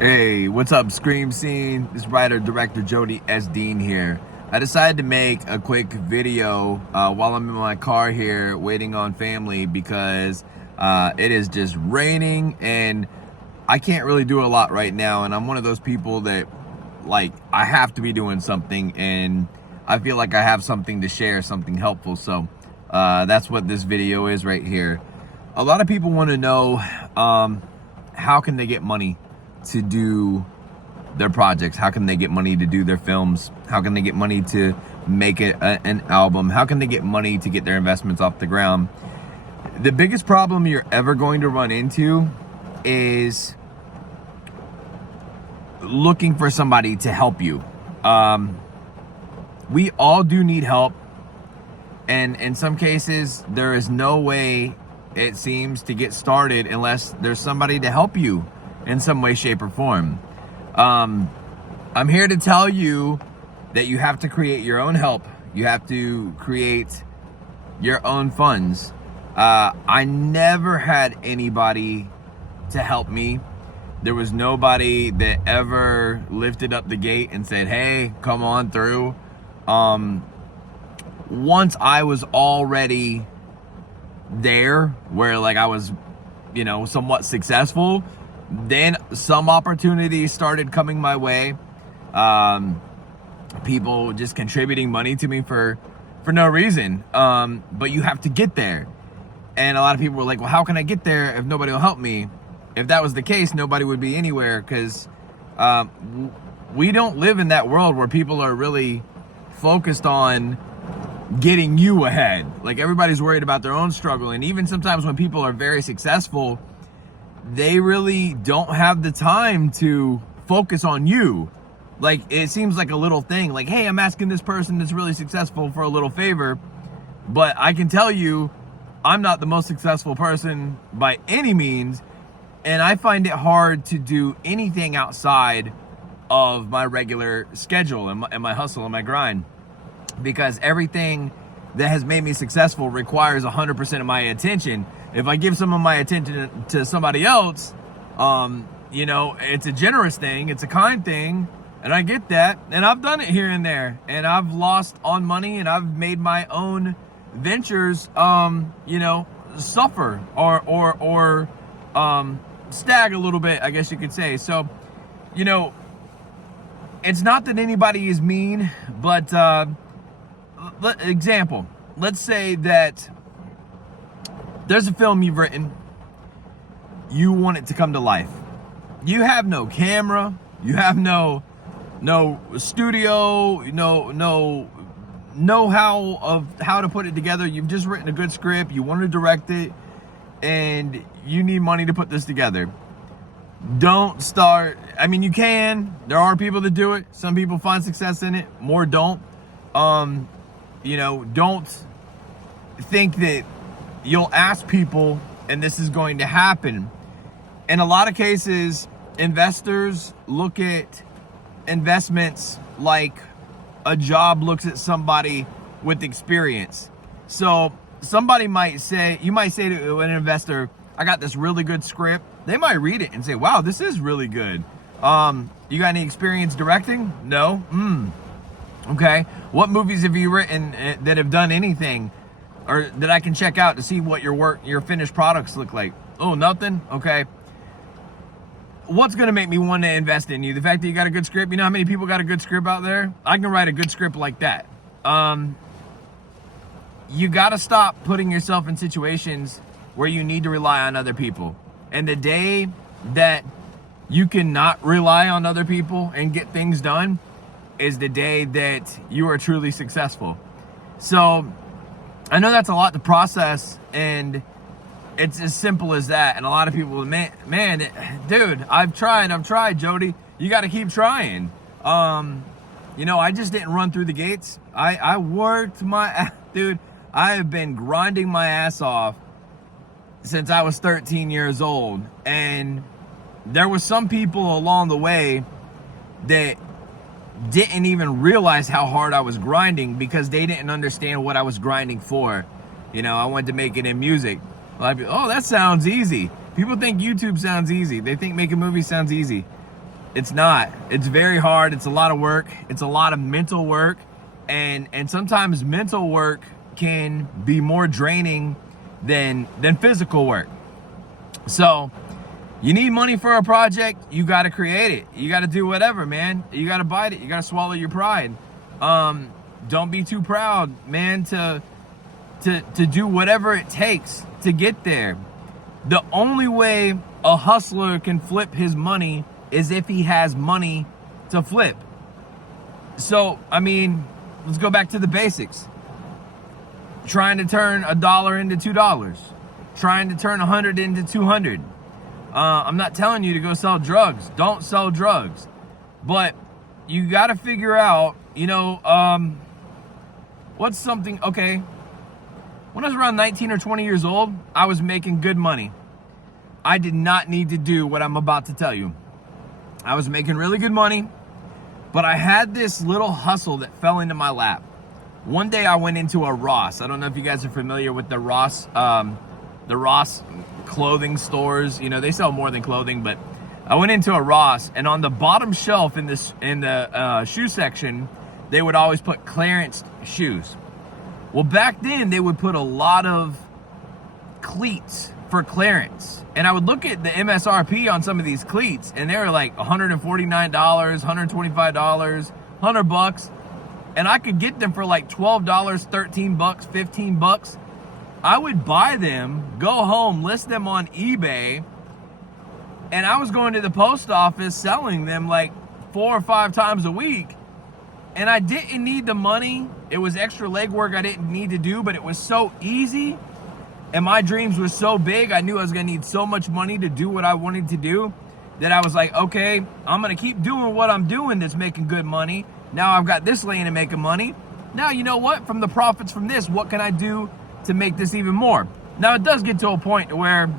Hey, what's up, Scream Scene? This writer director Jody S. Dean here. I decided to make a quick video while I'm in my car here waiting on family because it is just raining and I can't really do a lot right now, and I'm one of those people that, like, I have to be doing something and I feel like I have something to share, something helpful. So that's what this video is right here. A lot of people want to know how can they get money to do their projects? How can they get money to do their films? How can they get money to make an album? How can they get money to get their investments off the ground? The biggest problem you're ever going to run into is looking for somebody to help you. We all do need help, and in some cases there is no way, it seems, to get started unless there's somebody to help you in some way, shape, or form. I'm here to tell you that you have to create your own help. You have to create your own funds. I never had anybody to help me. There was nobody that ever lifted up the gate and said, hey, come on through. Once I was already there, where like I was, somewhat successful, then some opportunities started coming my way. People just contributing money to me for no reason. But you have to get there. And a lot of people were like, well, how can I get there if nobody will help me? If that was the case, nobody would be anywhere, because we don't live in that world where people are really focused on getting you ahead. Like, everybody's worried about their own struggle. And even sometimes when people are very successful, they really don't have the time to focus on you. Like, it seems like a little thing, like, hey, I'm asking this person that's really successful for a little favor, but I can tell you I'm not the most successful person by any means, and I find it hard to do anything outside of my regular schedule and my hustle and my grind, because everything that has made me successful requires 100% of my attention. If I give some of my attention to somebody else, it's a generous thing, it's a kind thing, and I get that, and I've done it here and there, and I've lost on money, and I've made my own ventures, suffer or stag a little bit, I guess you could say. So, it's not that anybody is mean, but example, let's say that there's a film you've written, you want it to come to life. You have no camera, you have no studio, no know-how of how to put it together. You've just written a good script, you want to direct it, and you need money to put this together. Don't start, you can, there are people that do it, some people find success in it, more don't. Don't think that you'll ask people and this is going to happen. In a lot of cases, investors look at investments like a job looks at somebody with experience. So somebody might say, you might say to an investor, I got this really good script. They might read it and say, wow, this is really good. You got any experience directing? No? Okay. What movies have you written that have done anything, or that I can check out to see what your finished products look like? Oh, nothing? Okay. What's going to make me want to invest in you? The fact that you got a good script? You know how many people got a good script out there? I can write a good script like that. You got to stop putting yourself in situations where you need to rely on other people. And the day that you cannot rely on other people and get things done is the day that you are truly successful. So I know that's a lot to process, and it's as simple as that. And a lot of people, man, dude, I've tried, Jody. You got to keep trying. I just didn't run through the gates. I worked dude, I have been grinding my ass off since I was 13 years old. And there were some people along the way that didn't even realize how hard I was grinding because they didn't understand what I was grinding for. I wanted to make it in music. Oh, that sounds easy. People think YouTube sounds easy. They think making movies sounds easy. It's not. It's very hard. It's a lot of work. It's a lot of mental work. And sometimes mental work can be more draining than physical work. So you need money for a project, you got to create it. You got to do whatever, man. You got to bite it. You got to swallow your pride. Don't be too proud, man, to do whatever it takes to get there. The only way a hustler can flip his money is if he has money to flip. So, I mean, let's go back to the basics. Trying to turn $1 into $2. Trying to turn 100 into 200. I'm not telling you to go sell drugs. Don't sell drugs. But you got to figure out, what's something, okay. When I was around 19 or 20 years old, I was making good money. I did not need to do what I'm about to tell you. I was making really good money, but I had this little hustle that fell into my lap. One day I went into a Ross. I don't know if you guys are familiar with the Ross clothing stores. They sell more than clothing, but I went into a Ross, and on the bottom shelf in the shoe section, they would always put clearance shoes. Well, back then they would put a lot of cleats for clearance, and I would look at the MSRP on some of these cleats, and they were like $149, $125, $100, and I could get them for like $12, $13, $15. I would buy them, go home, list them on eBay, and I was going to the post office selling them like 4 or 5 times a week, and I didn't need the money. It was extra legwork I didn't need to do, but it was so easy, and my dreams were so big. I knew I was going to need so much money to do what I wanted to do that I was like, okay, I'm going to keep doing what I'm doing that's making good money. Now I've got this lane and making money. Now, you know what? From the profits from this, what can I do to make this even more? Now, it does get to a point where,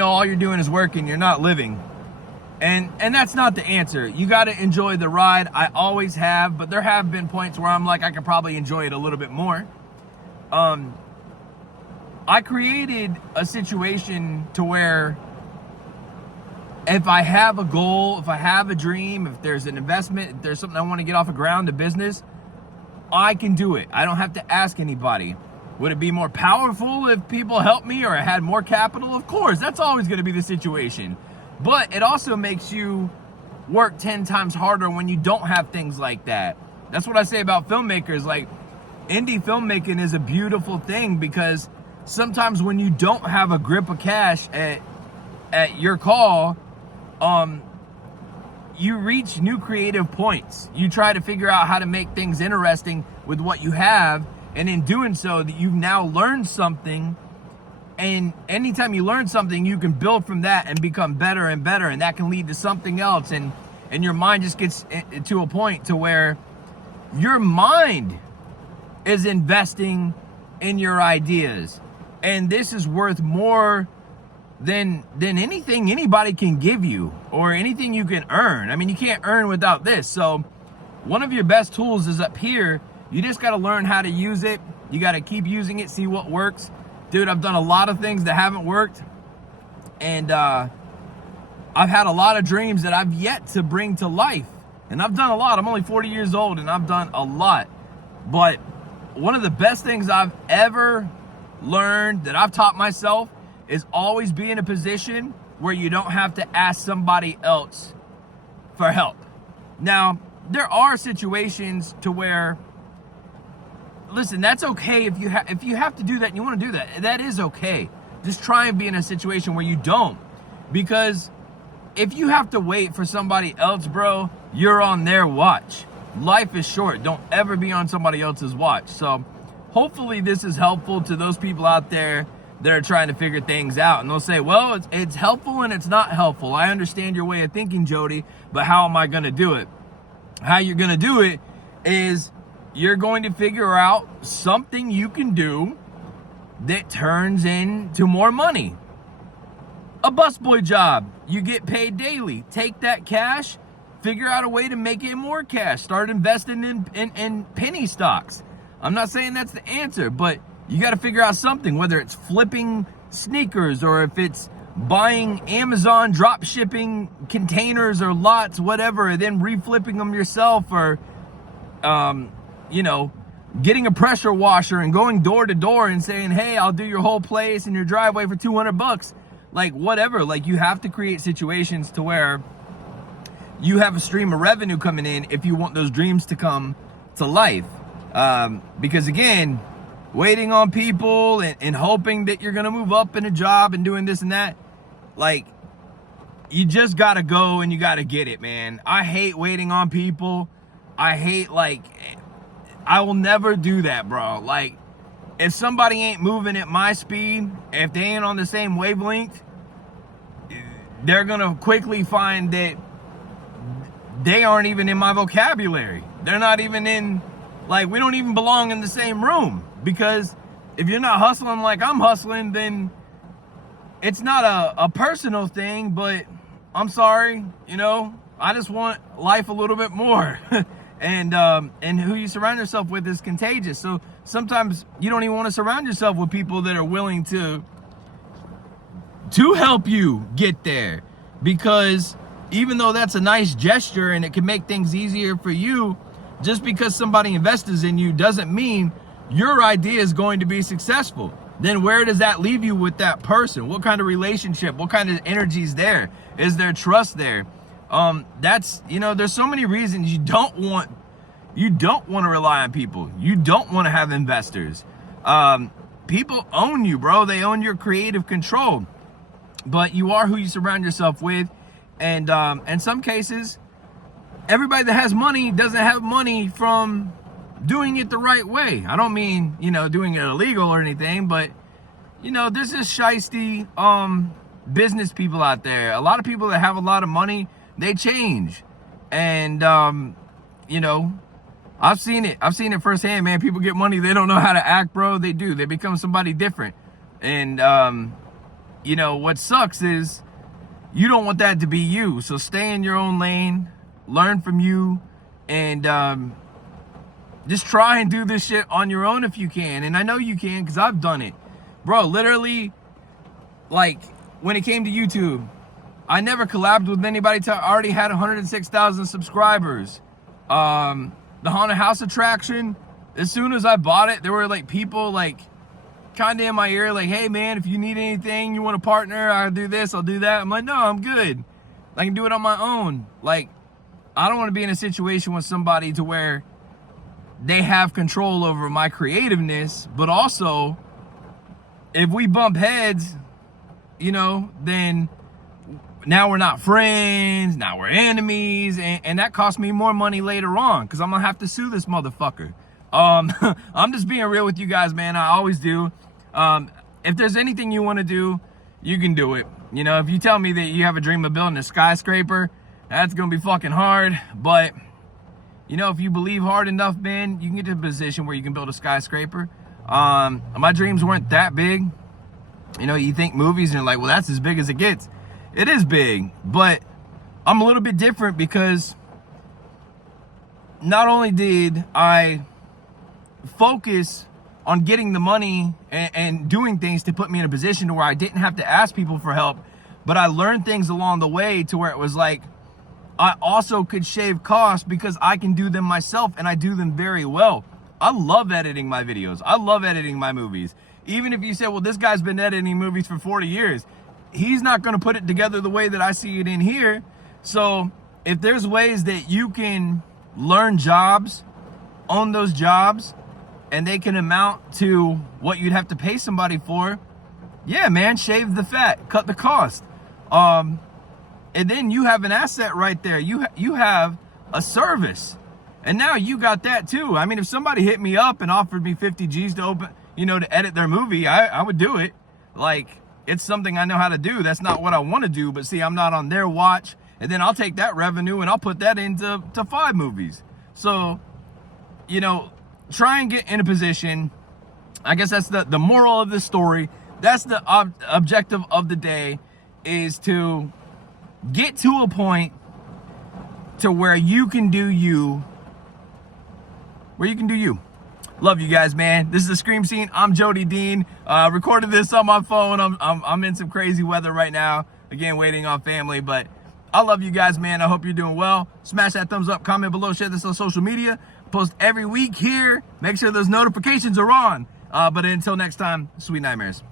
all you're doing is working, you're not living. And that's not the answer. You got to enjoy the ride. I always have, but there have been points where I'm like, I could probably enjoy it a little bit more. I created a situation to where if I have a goal, if I have a dream, if there's an investment, if there's something I want to get off the ground, a business, I can do it. I don't have to ask anybody. Would it be more powerful if people helped me or I had more capital? Of course, that's always going to be the situation. But it also makes you work 10 times harder when you don't have things like that. That's what I say about filmmakers. Like, indie filmmaking is a beautiful thing because sometimes when you don't have a grip of cash at your call, you reach new creative points. You try to figure out how to make things interesting with what you have, and in doing so, that you've now learned something. And anytime you learn something, you can build from that and become better and better, and that can lead to something else. And your mind just gets to a point to where your mind is investing in your ideas, and this is worth more than anything anybody can give you or anything you can earn. I mean, you can't earn without this. So one of your best tools is up here. You just got to learn how to use it. You got to keep using it, see what works. Dude, I've done a lot of things that haven't worked, and I've had a lot of dreams that I've yet to bring to life, and I've done a lot. I'm only 40 years old, and I've done a lot. But one of the best things I've ever learned, that I've taught myself, is always be in a position where you don't have to ask somebody else for help. Now, there are situations to where, listen, that's okay if you have to do that and you want to do that. That is okay. Just try and be in a situation where you don't. Because if you have to wait for somebody else, bro, you're on their watch. Life is short. Don't ever be on somebody else's watch. So hopefully this is helpful to those people out there that are trying to figure things out. And they'll say, well, it's helpful and it's not helpful. I understand your way of thinking, Jody, but how am I going to do it? How you're going to do it is you're going to figure out something you can do that turns into more money. A busboy job, you get paid daily. Take that cash, figure out a way to make it more cash. Start investing in penny stocks. I'm not saying that's the answer, but you got to figure out something, whether it's flipping sneakers or if it's buying Amazon drop shipping containers or lots, whatever, and then reflipping them yourself, or you know, getting a pressure washer and going door to door and saying, hey, I'll do your whole place in your driveway for $200, like whatever. Like, you have to create situations to where you have a stream of revenue coming in if you want those dreams to come to life. Because again, waiting on people and hoping that you're gonna move up in a job and doing this and that, like, you just gotta go and you gotta get it, man. I hate waiting on people. I hate, like, I will never do that, bro. Like, if somebody ain't moving at my speed, if they ain't on the same wavelength, they're gonna quickly find that they aren't even in my vocabulary. They're not even in, like, we don't even belong in the same room. Because if you're not hustling like I'm hustling, then it's not a personal thing, but I'm sorry, you know, I just want life a little bit more. And who you surround yourself with is contagious. So sometimes you don't even want to surround yourself with people that are willing to help you get there. Because even though that's a nice gesture and it can make things easier for you, just because somebody invests in you doesn't mean your idea is going to be successful. Then where does that leave you with that person? What kind of relationship? What kind of energy is there? Is there trust there? That's, you know, there's so many reasons you don't want to rely on people. You don't want to have investors. People own you, bro. They own your creative control. But you are who you surround yourself with. And in some cases, everybody that has money doesn't have money from doing it the right way. I don't mean, you know, doing it illegal or anything, but, you know, there's just shiesty business people out there. A lot of people that have a lot of money, they change. And you know, I've seen it firsthand, man. People get money, they don't know how to act, bro. They do. They become somebody different. And you know, what sucks is you don't want that to be you. So stay in your own lane, learn from you, and just try and do this shit on your own if you can. And I know you can, because I've done it. Bro, literally, like, when it came to YouTube, I never collabed with anybody till I already had 106,000 subscribers. The haunted house attraction, as soon as I bought it, there were, like, people, like, kind of in my ear, like, hey, man, if you need anything, you want a partner, I'll do this, I'll do that. I'm like, no, I'm good. I can do it on my own. Like, I don't want to be in a situation with somebody to where they have control over my creativeness, but also, if we bump heads, you know, then now we're not friends, now we're enemies, and that costs me more money later on, because I'm gonna have to sue this motherfucker. I'm just being real with you guys, man. I always do. If there's anything you want to do, you can do it. You know, if you tell me that you have a dream of building a skyscraper, that's gonna be fucking hard, but you know, if you believe hard enough, man, you can get to a position where you can build a skyscraper. My dreams weren't that big. You know, you think movies and you're like, well, that's as big as it gets. It is big, but I'm a little bit different, because not only did I focus on getting the money and doing things to put me in a position to where I didn't have to ask people for help, but I learned things along the way to where it was like, I also could shave costs because I can do them myself, and I do them very well. I love editing my videos. I love editing my movies. Even if you say, well, this guy's been editing movies for 40 years, he's not going to put it together the way that I see it in here. So if there's ways that you can learn jobs, own those jobs, and they can amount to what you'd have to pay somebody for, yeah, man, shave the fat, cut the cost. And then you have an asset right there. You have a service. And now you got that too. I mean, if somebody hit me up and offered me 50 G's to open, you know, to edit their movie, I would do it. Like, it's something I know how to do. That's not what I want to do, but see, I'm not on their watch. And then I'll take that revenue and I'll put that into 5 movies. So, you know, try and get in a position. I guess that's the moral of this story. That's the objective of the day, is to get to a point to where you can do you. Love you guys, man. This is the Scream Scene. I'm Jody Dean. Recorded this on my phone. I'm in some crazy weather right now. Again, waiting on family, but I love you guys, man. I hope you're doing well. Smash that thumbs up, comment below, share this on social media. Post every week here. Make sure those notifications are on. But until next time, sweet nightmares.